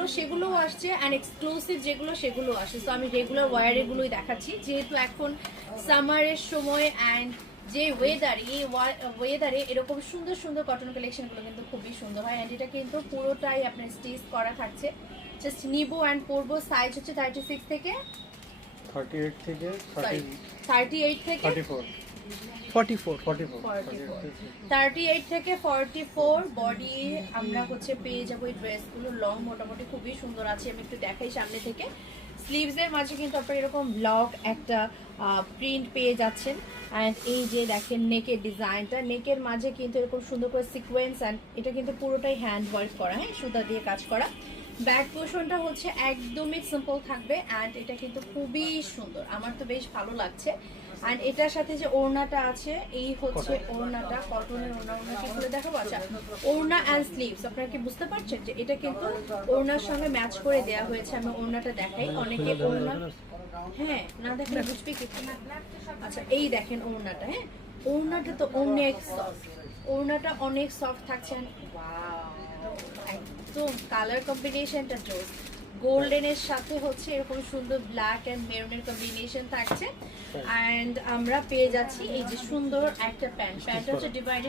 যেগুলো সেগুলোও আসছে, অ্যান্ড এক্সক্লুসিভ যেগুলো সেগুলো আসছে। তো আমি রেগুলার ওয়ারেগুলোই দেখাচ্ছি, যেহেতু এখন সামারের সময় অ্যান্ড যে ওয়েদারে এরকম সুন্দর সুন্দর কটন কালেকশনগুলো কিন্তু খুবই সুন্দর হয়। অ্যান্ড এটা কিন্তু পুরোটাই আপনার স্টিচ করা থাকছে। জাস্ট নিবো অ্যান্ড পরবো। সাইজ হচ্ছে 36 থেকে 38 থেকে 38 থেকে 44 38 থেকে 44 বডি আমরা হচ্ছে পেয়ে যাবো। এই ড্রেসগুলো লং মোটামুটি খুবই সুন্দর আছে। আমি একটু দেখাই সামনে থেকে। স্লিভসের মাঝে কিন্তু আপনারা এরকম ব্লক একটা প্রিন্ট পেয়ে যাচ্ছেন। অ্যান্ড এই যে দেখেন নেকের ডিজাইনটা, নেকের মাঝে কিন্তু এরকম সুন্দর করে সিকোয়েন্স, অ্যান্ড এটা কিন্তু পুরোটাই হ্যান্ড ওয়ার্ক করা, হ্যাঁ, সুতা দিয়ে কাজ করা। ব্যাক পোর্শনটা হচ্ছে একদমই সিম্পল থাকবে, অ্যান্ড এটা কিন্তু খুবই সুন্দর, আমার তো বেশ ভালো লাগছে। অ্যান্ড এটার সাথে যে ওড়নাটা আছে, এই হচ্ছে ওড়নাটা, কটনের ওড়না। ওড়না কি করে দেখাবো? আচ্ছা, ওড়না অ্যান্ড স্লিভস আপনারা কি বুঝতে পারছেন যে এটা কিন্তু ওড়নার সঙ্গে ম্যাচ করে দেওয়া হয়েছে। আমি ওড়নাটা দেখাই। অনেকে ওড়না, হ্যাঁ, না দেখলে বুঝবে কি। আচ্ছা, এই দেখেন ওড়নাটা, হ্যাঁ, ওড়নাটা তো অনেক সফট, ওড়নাটা অনেক সফট থাকছে। একদম কালার কম্বিনেশনটা জোস। গোল্ডেনের সাথে হচ্ছে এরকম সুন্দর ব্ল্যাক অ্যান্ড মেরুনের কম্বিনেশন থাকছে। অ্যান্ড আমরা পেয়ে যাচ্ছি এই যে সুন্দর একটা প্যান্ট। প্যান্টটা হচ্ছে ডিভাইডেড